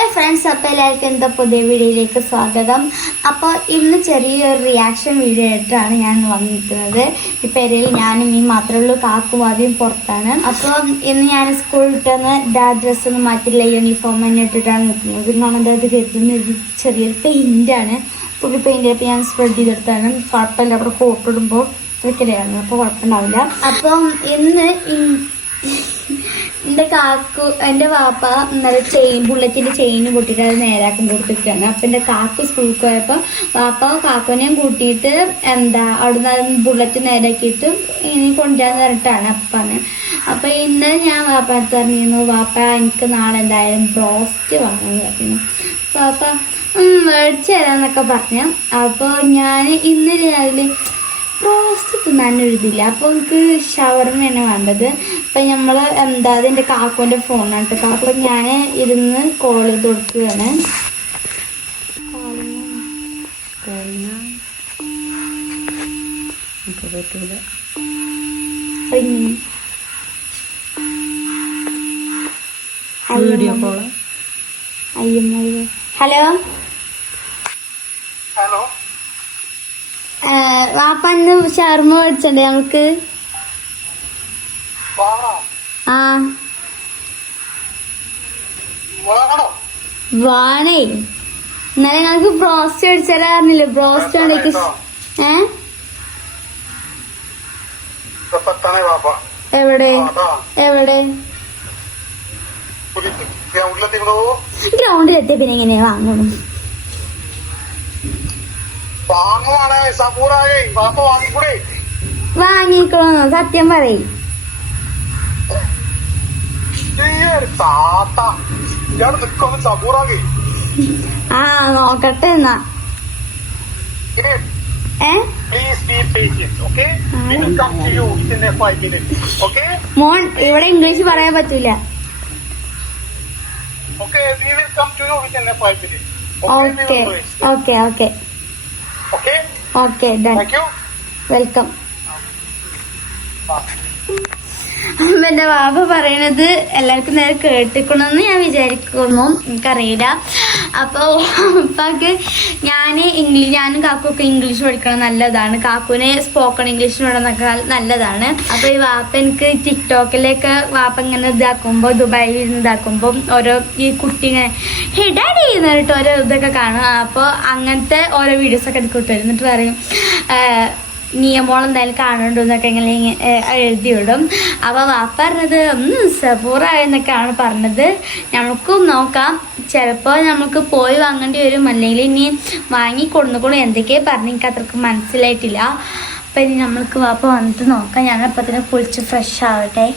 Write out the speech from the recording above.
Hi friends, അപ്പോൾ എല്ലാവർക്കും എന്താ പുതിയ വീഡിയോയിലേക്ക് സ്വാഗതം. അപ്പോൾ ഇന്ന് ചെറിയൊരു റിയാക്ഷൻ വീഡിയോ ആയിട്ടാണ് ഞാൻ വന്നിരിക്കുന്നത്. ഈ പെരയിൽ ഞാനും ഈ മാത്രമേ ഉള്ളൂ, കാക്കും ആദ്യം പുറത്താണ്. അപ്പോൾ ഇന്ന് ഞാൻ സ്കൂളിൽ വിട്ടുവന്ന് ഡ്രസ്സൊന്നും മാറ്റില്ല, യൂണിഫോം തന്നെ ഇട്ടിട്ടാണ് നിൽക്കുന്നത്. കാരണം അത് കരുതുന്ന ചെറിയൊരു പെയിൻ്റാണ്, പുള്ളി പെയിൻ്റ്. അപ്പോൾ ഞാൻ സ്പ്രെഡ് ചെയ്തെടുത്താണ്. കുഴപ്പമില്ല, അവിടെ കോട്ട് ഇടുമ്പോൾ ഇതൊക്കെയാണ്, അപ്പോൾ കുഴപ്പമുണ്ടാവില്ല. അപ്പം ഇന്ന് എൻ്റെ വാപ്പ ഇന്നലെ ബുള്ളറ്റിന്റെ ചെയിൻ പൊട്ടിയിട്ട് അത് നേരാക്കാൻ കൊടുത്തിട്ടാണ്. അപ്പൊ എൻ്റെ കാക്കു സ്കൂളിൽ പോയപ്പോ വാപ്പ കാക്കുനെയും കൂട്ടിയിട്ട് അവിടുന്ന് ബുള്ളറ്റ് നേരാക്കിയിട്ട് ഇനി കൊണ്ടുവരാന്ന് പറഞ്ഞിട്ടാണ് അപ്പാണ്. അപ്പൊ ഇന്ന് ഞാൻ വാപ്പ അടുത്ത് പറഞ്ഞിരുന്നു, വാപ്പ എനിക്ക് നാളെ എന്തായാലും ബ്രോസ്റ്റ് വാങ്ങാന്ന് പറഞ്ഞു. വാപ്പ മേടിച്ചു തരാന്നൊക്കെ പറഞ്ഞു. അപ്പൊ ഞാൻ ഇന്ന് രാവിലെ റോസ്റ്റ് തിന്നാനൊരിതില്ല, അപ്പോൾ എനിക്ക് ഷവർമ തന്നെ വേണ്ടത്. അപ്പം നമ്മൾ അതിൻ്റെ കാക്കുവിൻ്റെ ഫോണാണ് കേട്ടോ. അപ്പോൾ ഞാൻ ഇരുന്ന് കോൾ ചെയ്ത് കൊടുക്കുകയാണ്. ഹലോ ഹലോ, വാപ്പന്ന് ഷവർമ മേടിച്ചണ്ടേ ഞങ്ങൾക്ക്? ആ വാണേ, ഇന്നലെ ഞങ്ങൾക്ക് ബ്രോസ്റ്റ് മേടിച്ചാലായിരുന്നില്ലേ? ബ്രോസ്റ്റ് ആണെങ്കിൽ എവിടെ എവിടെ ഗ്രൗണ്ടിലെത്തിയ പിന്നെ എങ്ങനെയാ വാങ്ങണം? വാങ്ങിക്കണോ? സത്യം പറയും. ആ നോക്കട്ടെ എന്നാ. മോൻ ഇവിടെ ഇംഗ്ലീഷ് പറയാൻ പറ്റൂല. Okay okay okay okay done, welcome. അപ്പം എൻ്റെ വാപ്പ പറയണത് എല്ലാവർക്കും നേരെ കേട്ടിക്കണമെന്ന് ഞാൻ വിചാരിക്കുന്നു, എനിക്കറിയില്ല. അപ്പോൾ വാപ്പക്ക് ഞാനും കാക്കുമൊക്കെ ഇംഗ്ലീഷ് പഠിക്കണം നല്ലതാണ്. കാക്കുവിന് സ്പോക്കൺ ഇംഗ്ലീഷ് പഠനമൊക്കെ നല്ലതാണ്. അപ്പോൾ ഈ വാപ്പ എനിക്ക് ടിക്ടോക്കിലേക്ക് വാപ്പ ഇങ്ങനെ ഇതാക്കുമ്പോൾ, ദുബായിൽ ഇരുന്ന് ഇതാക്കുമ്പോൾ ഓരോ ഈ കുട്ടി ഇങ്ങനെ ഹിഡാഡി എന്നിട്ട് ഓരോ ഇതൊക്കെ കാണും. അപ്പോൾ അങ്ങനത്തെ ഓരോ വീഡിയോസൊക്കെ എനിക്ക് കിട്ടും. എന്നിട്ട് പറയും നിയമോളം എന്തായാലും കാണുന്നുണ്ടെന്നൊക്കെ ഇങ്ങനെ എഴുതിയിടും. അപ്പോൾ വാപ്പ പറഞ്ഞത് സബൂറായെന്നൊക്കെയാണ് പറഞ്ഞത്. നമുക്കും നോക്കാം, ചിലപ്പോൾ നമുക്ക് പോയി വാങ്ങേണ്ടി വരും, അല്ലെങ്കിൽ ഇനി വാങ്ങി കൊടുന്നുകൊള്ളു എന്തൊക്കെയാണ് പറഞ്ഞ് എനിക്ക് അത്രക്ക് മനസ്സിലായിട്ടില്ല. അപ്പം ഇനി നമ്മൾക്ക് വാപ്പ വന്നിട്ട് നോക്കാം. ഞാനപ്പോൾ തന്നെ കുളിച്ച് ഫ്രഷ് ആവട്ടെ.